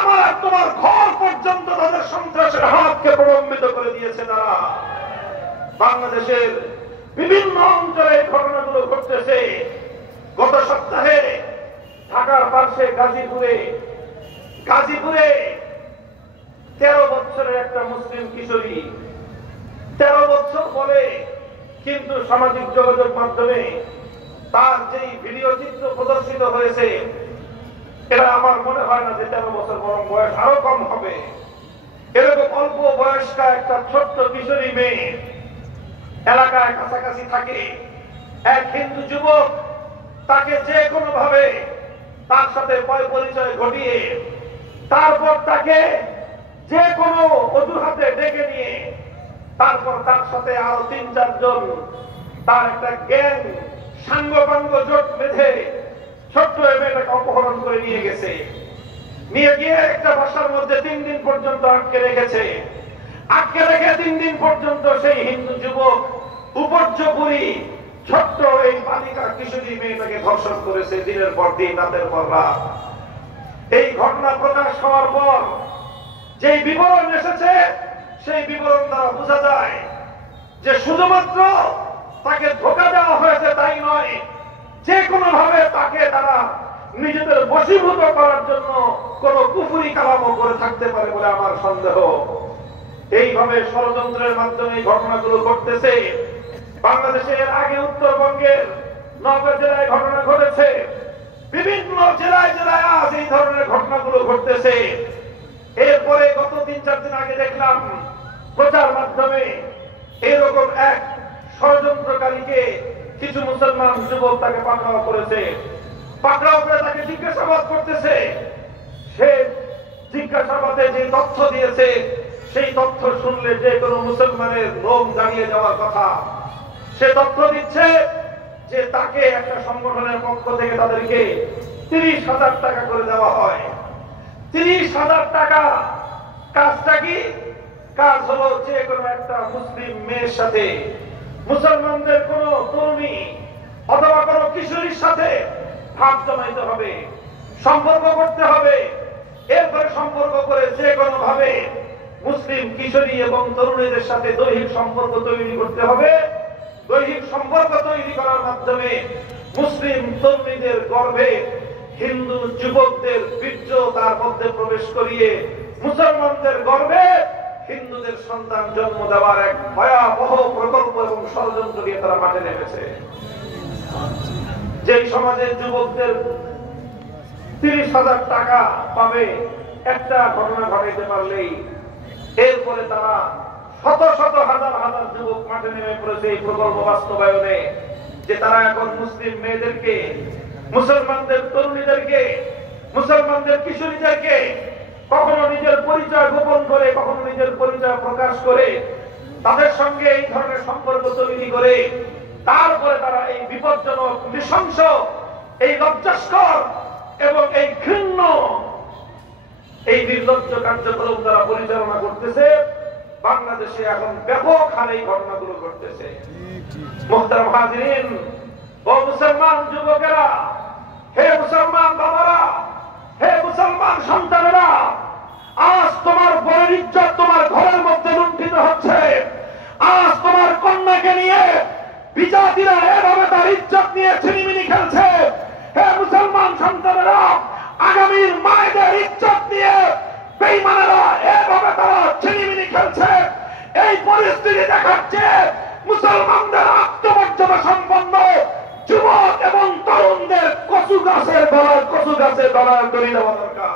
আমার তোমার ঘর পর্যন্ত তাদের সন্ত্রাসের হাতকে প্রলম্বিত করে দিয়েছে। তারা বাংলাদেশের বিভিন্ন অঞ্চলে ঘটনাগুলো ঘটতেছে। গত সপ্তাহে ঢাকার পাশে গাজীপুরে 13 বছরের একটা মুসলিম কিশোরী, 13 বছর বলে, কিন্তু সামাজিক যোগাযোগ মাধ্যমে তার যেই ভিডিও চিত্র প্রদর্শিত হয়েছে, এটা আমার মনে হয় না যে 13 বছর, বরং বয়স আরো কম হবে। এরকম অল্প বয়স্কা একটা ছোট্ট কিশোরী মেয়ে এলাকায় কাছাকাছি থাকে, এক হিন্দু যুবক তাকে যে কোনো ভাবে তার সাথে পরিচয় ঘটিয়ে তারপর তাকে যে কোনো অজুহাতে ডেকে নিয়ে তারপর তার সাথে আরো 3-4 জন তার একটা গ্যাং সাঙ্গপাঙ্গ জোট বেঁধে ছোট্ট মেয়েটাকে অপহরণ করে নিয়ে গেছে। নিয়ে গিয়ে একটা বাসার মধ্যে 3 দিন পর্যন্ত আটকে রেখেছে। আটকে রেখে 3 দিন পর্যন্ত সেই হিন্দু যুবক উপর্যপুরী ছোট্ট এই বালিকা কিশোরী মেয়েটাকে ধর্ষণ করেছে দিনের পর দিন, রাতের পর রাত। এই ঘটনা প্রকাশ হওয়ার পর যে বিবরণ এসেছে, সেই বিবরণ দ্বারা বোঝা যায় যে শুধুমাত্র তাকে ধোঁকা দেওয়া হয়েছে তাই নয়, যে কোনো ভাবে তাকে তারা নিজেদের বশীভূত করার জন্য কোন কুফরি কালামও করে থাকতে পারে বলে আমার সন্দেহ। এইভাবে ষড়যন্ত্রের মাধ্যমে ঘটনাগুলো ঘটতেছে। বাংলাদেশের আগে উত্তরবঙ্গের 9 জেলায় ঘটনা ঘটেছে, বিভিন্ন জেলায় জেলায় আজ এই ধরনের ঘটনাগুলো ঘটতেছে। এরপরে গত 3-4 দিন আগে দেখলাম প্রচার মাধ্যমে এরকম এক ষড়যন্ত্রকারীকে কিছু মুসলমান যুবক তাকে পাকড়াও করেছে। পাকড়াও করে তাকে জিজ্ঞাসাবাদ করতেছে। সে জিজ্ঞাসাবাদে যে তথ্য দিয়েছে, সেই তথ্য শুনলে যে কোনো মুসলমানের লোম দাঁড়িয়ে যাওয়ার কথা। সে তথ্য দিচ্ছে যে তাকে একটা সংগঠনের পক্ষ থেকে তাদেরকে 30,000 টাকা করে দেওয়া হয়। 30,000 টাকা। কাজটা কি? কাজ হলো যে কোনো একটা মুসলিম মেয়ের সাথে, মুসলমানদের কোন তরুণী অথবা কোন কিশোরীর সাথে ভাব জমাইতে হবে, সম্পর্ক করতে হবে। এরপরে সম্পর্ক করে যে কোনো ভাবে মুসলিম কিশোরী এবং তরুণীদের সাথে দৈহিক সম্পর্ক তৈরি করতে হবে। দৈহিক সম্পর্ক তৈরি করার মাধ্যমে মুসলিম তরুণীদের গর্ভে হিন্দু যুবকদের বীর্য তার মধ্যে প্রবেশ করিয়ে মুসলমানদের গর্ভে হিন্দুদের সন্তান জন্ম দেওয়ার এক ভয়াবহ প্রকল্প এবং ষড়যন্ত্র দিয়ে তারা মাঠে নেমেছে। যেই সমাজের যুবকদের 30,000 টাকা পাবে একটা ঘটনা ঘটাইতে পারলেই, এরপরে তারা শত শত হাজার হাজার যুবক মাঠে নেমে পড়েছে এই প্রকল্প বাস্তবায়নে। যে তারা এখন মুসলিম মেয়েদেরকে, মুসলমানদের তরুণীদেরকে, মুসলমানদের কিশোরীদেরকে কখনো নিজের পরিচয় গোপন করে, কখনো নিজের পরিচয় প্রকাশ করে তাদের সঙ্গে এই ধরনের সম্পর্ক তৈরি করে তারপরে তারা এই বিপজ্জনক, নৃশংস, এই লজ্জাস্কর এবং এই ঘৃণ্য, এই নির্লজ্জ কার্যক্রম দ্বারা পরিচালনা করতেছে। বাংলাদেশে এখন ব্যাপক হারে এই ঘটনাগুলো ঘটতেছে। মুহতারাম হাজিরিন, ও মুসলমান যুবকেরা, হে মুসলমান বাবারা, হে মুসলমান সন্তানেরা, আজ তোমার বড়ের ইজ্জত তোমার ঘরের মধ্যে লুণ্ঠিত হচ্ছে। আজ তোমার কন্যাকে নিয়ে বিজাতিরা এভাবে তার ইজ্জত নিয়ে ছিনিমিনি খেলছে। হে মুসলমান সন্তানেরা, আগামীর মায়েদের ইজ্জত নিয়ে বেঈমানেরা এভাবে তারা ছিনিমিনি খেলছে। এই পরিস্থিতি দেখাচ্ছে মুসলমানদের আত্মমর্যাদা সম্পন্ন যুবক এবং তরুণদের কচু গাছের গলায় দড়ি দেওয়া দরকার।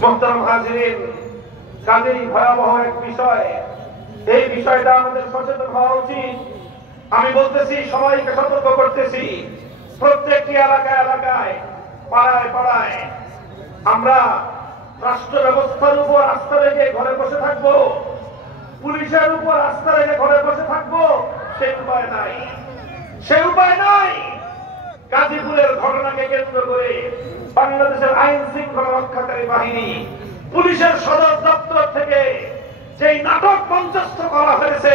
মুহতারাম হাজিরিন, কাজেই ভয়াবহ এক বিষয়। এই বিষয়টা আমাদের সচেতন হওয়া উচিত। আমি বলতেছি, সবাইকে সতর্ক করতেছি, প্রত্যেকটি এলাকায় এলাকায়, পাড়ায় পাড়ায় আমরা রাষ্ট্র ব্যবস্থার উপর আস্থা রেখে ঘরে বসে থাকবো, পুলিশের উপর আস্থা রেখে ঘরে বসে থাকবো, সেই উপায় নাই, সেই উপায় নাই। গাজীপুরের ঘটনাকে কেন্দ্র করে বাংলাদেশের আইন শৃঙ্খলা রক্ষা বাহিনী পুলিশের সদর দপ্তর থেকে যে নাটক মঞ্চস্থ করা হয়েছে,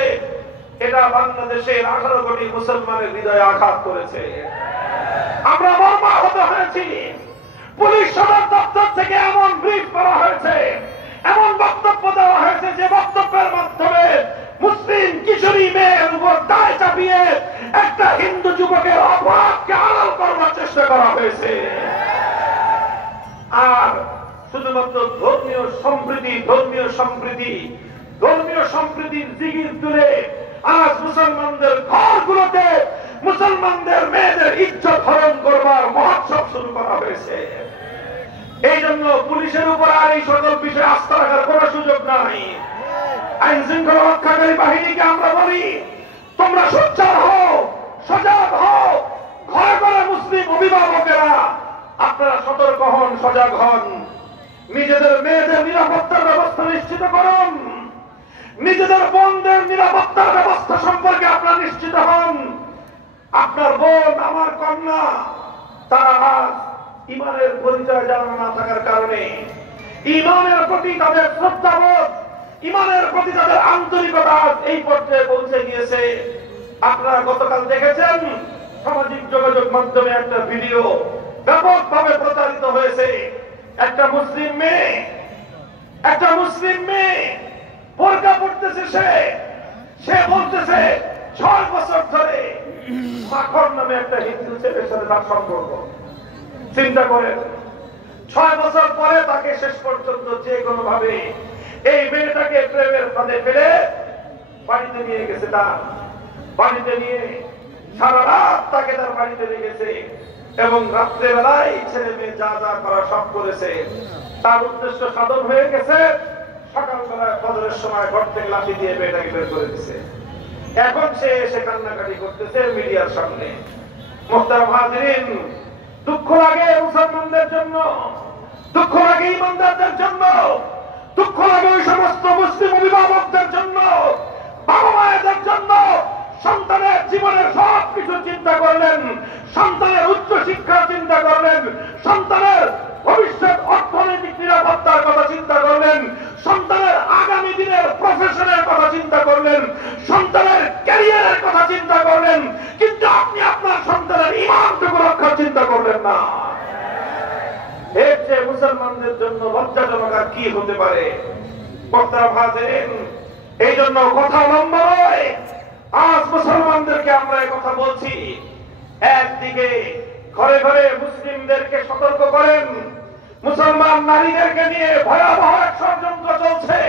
এটা বাংলাদেশের 18 কোটি মুসলমানের হৃদয়ে আঘাত করেছে। আমরা মর্মাহত হয়েছি। পুলিশ সদর দপ্তর থেকে এমন ব্রিফ করা হয়েছে, এমন বক্তব্য দেওয়া হয়েছে যে বক্তব্যের মাধ্যমে মুসলিম কিশোরী মেয়ের উপর দায় চাপিয়ে একটা হিন্দু যুবকের অপরাধকে আড়াল করার চেষ্টা করা হয়েছে। আর শুধুমাত্র ধর্মীয় সম্প্রীতির জিগির তুলে আজ মুসলমানদের ঘরগুলোতে মুসলমানদের মেয়েদের ইজ্জত হরণ করবার মহোৎসব শুরু করা হয়েছে। এই জন্য পুলিশের উপর আর এই সকল বিষয়ে আস্থা রাখার কোন সুযোগ নাই। আইন শৃঙ্খলা রক্ষাকারী বাহিনীকে আমরা বলি, তোমরা সোচ্চার হও, সজাগ হও। ঘরে ঘরে মুসলিম অভিভাবকেরা আপনারা সতর্ক হন, সজাগ হন। নিজেদের মেয়েদের নিরাপত্তার ব্যবস্থা নিশ্চিত করুন। নিজেদের বোনদের নিরাপত্তার ব্যবস্থা সম্পর্কে আপনারা নিশ্চিত হন। আপনার বোন, আমার কন্যা, তারা ইমানের পরিচয় জানানো না থাকার কারণে, ইমানের প্রতি তাদের শ্রদ্ধাবোধ, ইমানের প্রতি তাদের আন্তরিকতা এই পর্যায়ে পৌঁছে গিয়েছে। আপনারা গতকাল দেখেছেন সামাজিক যোগাযোগ মাধ্যমে একটা ভিডিও ব্যাপকভাবে প্রচারিত হয়েছে। একটা মুসলিম মেয়ে বোরকা পড়তেছে, সে বলতেছে 6 বছর ধরে মাখন নামে একটা হিন্দু ছেলের সাথে তার সম্পর্ক। চিন্তা করেন, 6 বছর পরে তাকে শেষ পর্যন্ত যে কোনো ভাবে এই মেয়েটাকে প্রেমের ফাঁদে ফেলে বাড়িতে নিয়ে গেছে। তার বাড়িতে নিয়ে সারা রাত তাকে তার বাড়িতে রেখেছে এবং রাত্রেবেলায় ছেলে মেয়ে যা যা করা সব করেছে। তার উদ্দেশ্য সাধন হয়ে গেছে। সকালবেলায় ফজরের সময় ঘর থেকে লাঠি দিয়ে মেয়েটাকে বের করে দিছে। এখন সে এসে কান্নাকাটি করতেছে মিডিয়ার সামনে। মুহতারাম হাজিরিন, দুঃখ লাগে মুসলমানদের জন্য, দুঃখ লাগে ইমানদারদের জন্য, দুঃখ লাগে ওই সমস্ত মুসলিম অভিভাবকদের জন্য, বাবা মায়েদের জন্য। সন্তানের জীবনের সবকিছু চিন্তা করলেন, সন্তানের উচ্চ শিক্ষা চিন্তা করলেন, সন্তানের ভবিষ্যৎ অর্থনৈতিক নিরাপত্তার কথা চিন্তা করলেন, সন্তানের আগামী দিনের প্রফেশনের কথা চিন্তা করলেন, সন্তানের ক্যারিয়ারের কথা চিন্তা করলেন, কিন্তু আপনি আপনার সন্তানের ঈমানটুকু রক্ষার চিন্তা করলেন না। এর চেয়ে মুসলমানদের জন্য লজ্জাজনক আর কি হতে পারে? বক্তারা ভাজেন, এই জন্য কথা লম্বা নয়। আজ মুসলমানদেরকে আমরা এই কথা বলছি। একদিকে ঘরে ঘরে মুসলিমদেরকে সতর্ক করেন, মুসলমান নারীদেরকে নিয়ে ভয়াবহ এক ষড়যন্ত্র চলছে।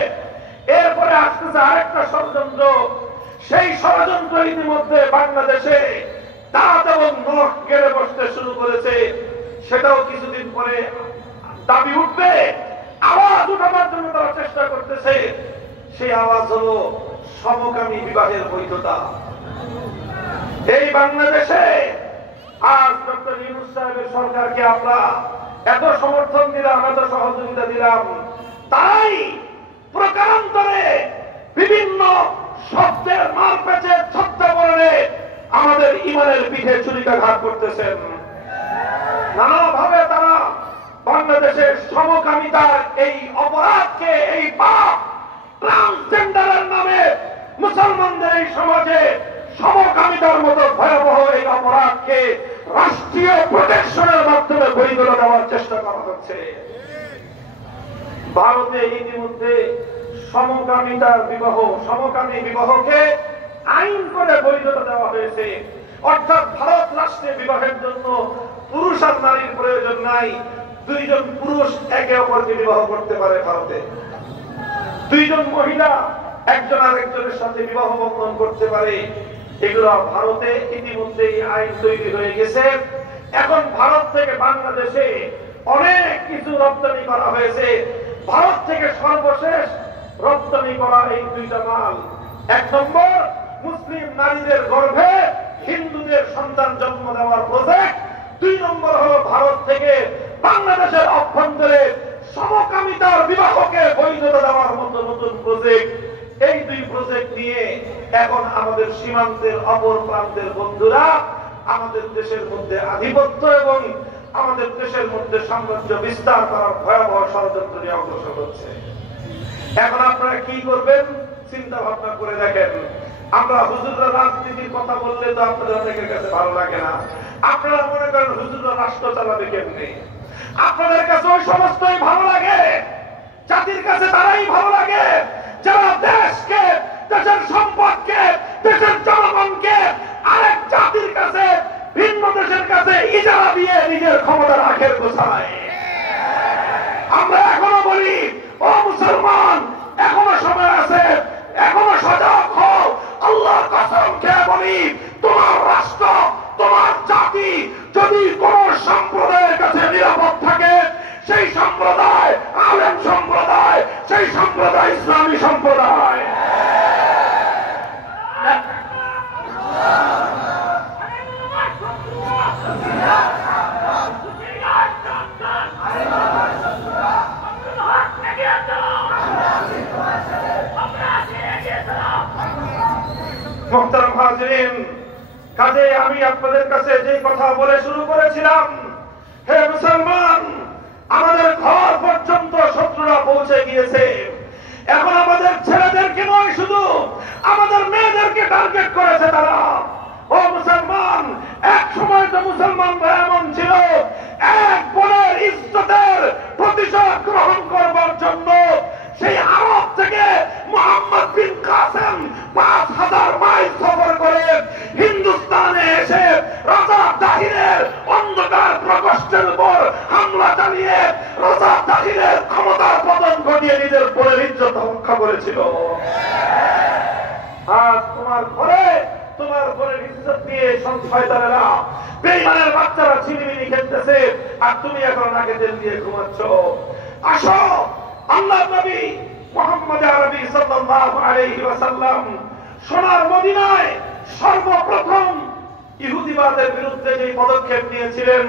এরপরে আসতেছে আরেকটা ষড়যন্ত্র। সেই ষড়যন্ত্র ইতিমধ্যে বাংলাদেশে দাঁত এবং নখ কেড়ে বসতে শুরু করেছে। সেটাও কিছুদিন পরে দাবি উঠবে, আওয়াজ উঠাবার জন্য তারা চেষ্টা করতেছে। সেই আওয়াজ হলো সমকামী বিবাহের বৈধতা। এই বাংলাদেশে আজ ডক্টর ইউনূস সাহেবের সরকারকে আমরা এত সমর্থন দিলাম, এত সহযোগিতা দিলাম, তাই প্রকারান্তরে বিভিন্ন শব্দের মারপ্যাচের ছত্রবরণে আমাদের ইমানের পিঠে ছুরিকাঘাত করতেছেন। নানাভাবে তারা বাংলাদেশের সমকামিতার এই অপরাধকে, এই পাপ, ট্রান্সজেন্ডারের নামে মুসলমানদের এই সমাজে সমকামিতার মতো ভয়াবহ এই অপরাধকে রাষ্ট্রীয় প্রোটেকশনের মাধ্যমে বৈধতা দেওয়ার চেষ্টা করা হচ্ছে। ভারতে ইতিমধ্যে সমকামী বিবাহকে আইন করে বৈধতা দেওয়া হয়েছে। অর্থাৎ ভারত রাষ্ট্রে বিবাহের জন্য পুরুষ আর নারীর প্রয়োজন নাই। 2 জন পুরুষ একে অপরকে বিবাহ করতে পারে ভারতে। 2 জন মহিলা একজন আরেকজনের সাথে বিবাহ বন্ধন করতে পারে। এগুলো ভারতে ইতিমধ্যেই আইন তৈরি হয়ে গেছে। এখন ভারত থেকে বাংলাদেশে অনেক কিছু রপ্তানি করা হয়েছে। ভারত থেকে সর্বশেষ রপ্তানি করা এই 2টা মাল। 1 নম্বর, মুসলিম নারীদের গর্ভে হিন্দুদের সন্তান জন্ম দেওয়ার প্রজেক্ট। 2 নম্বর হলো ভারত থেকে বাংলাদেশের অভ্যন্তরে সমকামিতার বিবাহকে বৈধতা দেওয়ার মতো নতুন প্রজেক্ট। এই 2 প্রজেক্ট নিয়ে এখন আমাদের সীমান্তের অপর প্রান্তের বন্ধুরা আমাদের দেশের মধ্যে আধিপত্য এবং আমাদের দেশের মধ্যে সাম্রাজ্য বিস্তার করার ভয়াবহ ষড়যন্ত্র ষড়যন্ত্র নিয়ে অগ্রসর হচ্ছে। এখন আপনারা কি করবেন চিন্তা ভাবনা করে দেখেন। আমরা হুজুররা রাজনীতির কথা বললে তো আপনাদের অনেকের কাছে ভালো লাগে না। আপনারা মনে করেন হুজুররা রাষ্ট্র চালাবে কেমনে? আপনাদের কাছে ওই সমস্তই ভালো লাগে, জাতির কাছে তারাই ভালো লাগে যারা দেশকে, দেশের সম্পদকে, দেশের জনগণকে আরেক জাতির কাছে, ভিন্ন দেশের কাছে ইজারা দিয়ে নিজের ক্ষমতা রাখের গোছায়। আমরা এখনো বলি, ও মুসলমান, এখনো সময় আছে, এখনো সজাগ হও। আল্লাহর কসম খেয়ে বলি, তোমার রাষ্ট্র, তোমার জাতি যদি কোন সম্প্রদায়ের কাছে নিরাপদ থাকে, সেই সম্প্রদায় আলেম সম্প্রদায়, সেই সম্প্রদায় ইসলামী সম্প্রদায়। মুহতারাম হাজিরিন, কাজে আমি আপনাদের কাছে যে কথা বলে শুরু করেছিলাম, হে মুসলমান, আমাদের ঘর পর্যন্ত শত্রুরা পৌঁছে গিয়েছে। এখন আমাদের ছেলেদেরকে নয়, শুধু আমাদের মেয়েদেরকে টার্গেট করেছে তারা। ও মুসলমান, এক সময় তো মুসলমানরা এমন ছিল, এক বোনের ইজ্জতের প্রতিশোধ গ্রহণ করবার জন্য সেই আরব থেকে মুহাম্মদ বিন কাসেম 5000 মাইল সফর করে হিন্দুস্তানে এসে রাজা তাহিরের অন্ধকার প্রকোষ্ঠের উপর হামলা চালিয়ে রাজা তাহিরের ক্ষমতার পতন ঘটিয়ে নিজের বোনের ইজ্জত রক্ষা করেছিল। আজ তোমার ঘরে তোমার বোনের ইজ্জত নিয়ে শয়তানেরা, বেঈমানের বাচ্চারা ছিনিমিনি খেলতেছে, আর তুমি এখন নাকে তেল দিয়ে ঘুমাচ্ছ। আসো, আল্লাহর নবী মুহাম্মদ আরবি সাল্লাল্লাহু আলাইহি ওয়াসাল্লাম সোনার মদিনায় সর্বপ্রথম ইহুদিবাদের বিরুদ্ধে যে পদক্ষেপ নিয়েছিলেন,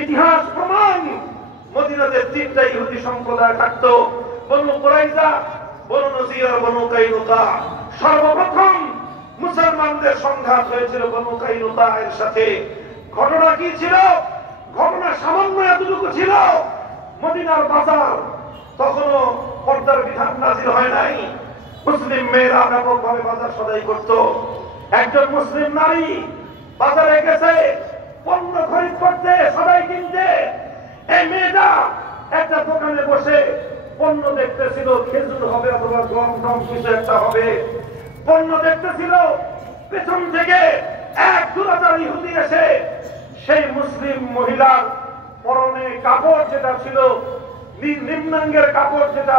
ইতিহাস প্রমাণ। মদিনাতে 3টা ইহুদি সম্প্রদায় থাকতো, বনু কুরাইজা, বনু নজির আর বনু কাইনুকা। সর্বপ্রথম মুসলমানদের সংঘাত হয়েছিল বনু কাইনুকা এর সাথে। ঘটনা কি ছিল? ঘটনা সামান্য এতটুকু ছিল, মদিনার বাজার তখনও পর্দার বিধান নাযিল হয় নাই। মুসলিম মেয়েরা ব্যাপকভাবে বাজার সদাই করত। একজন মুসলিম নারী বাজারে গেছে পণ্য খরিদ করতে, সদাই কিনতে। এই মেয়েটা একটা দোকানে বসে পণ্য দেখতেছিল, খেজুর হবে অথবা গম টম কিছু একটা হবে, পণ্য দেখতেছিল। পেছন থেকে এক দুরাচার ইহুদি এসে সেই মুসলিম মহিলার পরনে কাপড় যেটা ছিল, নিম্নাঙ্গের কাপড় যেটা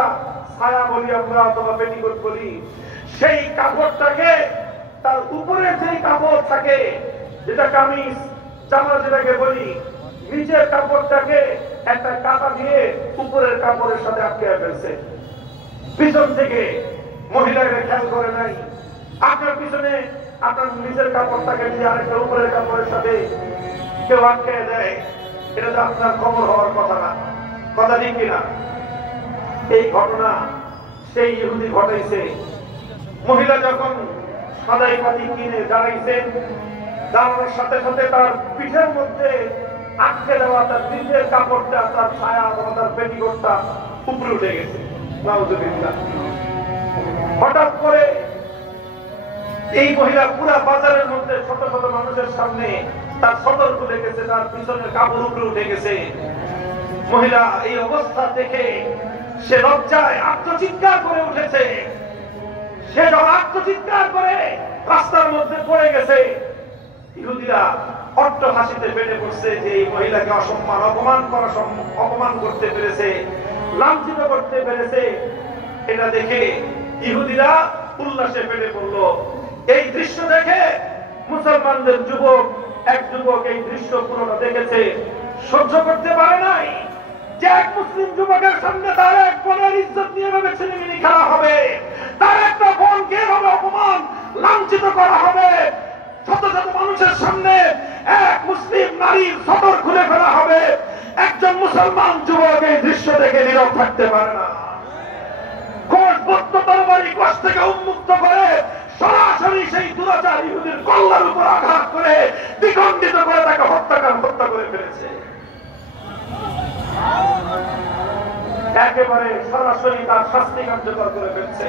ছায়া বলি আমরা অথবা পেটিকোট বলি, সেই কাপড়টাকে, তার উপরে যে কাপড় থাকে যেটা কামিজ জামা যেটাকে বলি, নিচের কাপড়টাকে একটা কাঁটা দিয়ে উপরের কাপড়ের সাথে আটকে ফেলছে। পিছন থেকে মহিলাকে খেয়াল করে নাই। আপনার পিছনে আপনার নিচের কাপড়টাকে দিয়ে আরেকটা উপরের কাপড়ের সাথে কেউ আটকে দেয়, এটা তো আপনার খবর হওয়ার কথা না। কথা ঠিক কিনা? এই ঘটনা সেই ইহুদি ঘটাইছে। মহিলা যখন সদাই পাতি কিনে দাঁড়াইছেন, দাঁড়ানোর সাথে সাথে তার পিঠের মধ্যে আটকে দেওয়া তার নিচের কাপড়টা, তার ছায়া অথবা তার পেটিকোটটা উপরে উঠে গেছে। নাউযুবিল্লাহ। হঠাৎ করে এই মহিলা পুরা বাজারের মধ্যে শত শত মানুষের সামনে তার সদর খুলে গেছে, তার পিছনের কাপড় উপরে উঠে গেছে। মহিলা এই অবস্থা দেখে সে লজ্জায় আত্মচিৎকার করে উঠেছে। সে যখন আত্মচিৎকার করে রাস্তার মধ্যে পড়ে গেছে, ইহুদিরা অট্ট হাসিতে ফেটে পড়ছে যে এই মহিলাকে অসম্মান, অপমান করতে পেরেছে, লাঞ্ছিত করতে পেরেছে। এটা দেখে ইহুদিরা উল্লাসে ফেটে পড়লো। এই দৃশ্য দেখে মুসলমানদের এক যুবক এই দৃশ্য পুরোটা দেখেছে, সহ্য করতে পারে নাই যে এক মুসলিম যুবকের সামনে তার এক বোনের ইজ্জত নিয়ে ভাবে ছিনিমিনি খেলা হবে, তার একটা বোনকে এভাবে অপমান লাঞ্ছিত করা হবে, শত শত মানুষের সামনে এক মুসলিম নারীর সদর খুলে ফেলা হবে। একজন মুসলমান যুবক এই দৃশ্য দেখে নীরব থাকতে পারে না। কোষবদ্ধ তরবারি কোষ থেকে উন্মুক্ত করে সরাসরি সেই দুরাচার ইহুদির কল্লার উপর আঘাত করে দ্বিখণ্ডিত করে তাকে হত্যা করে ফেলেছে। একেবারে সরাসরি তার শাস্তি কার্যকর করে ফেলছে।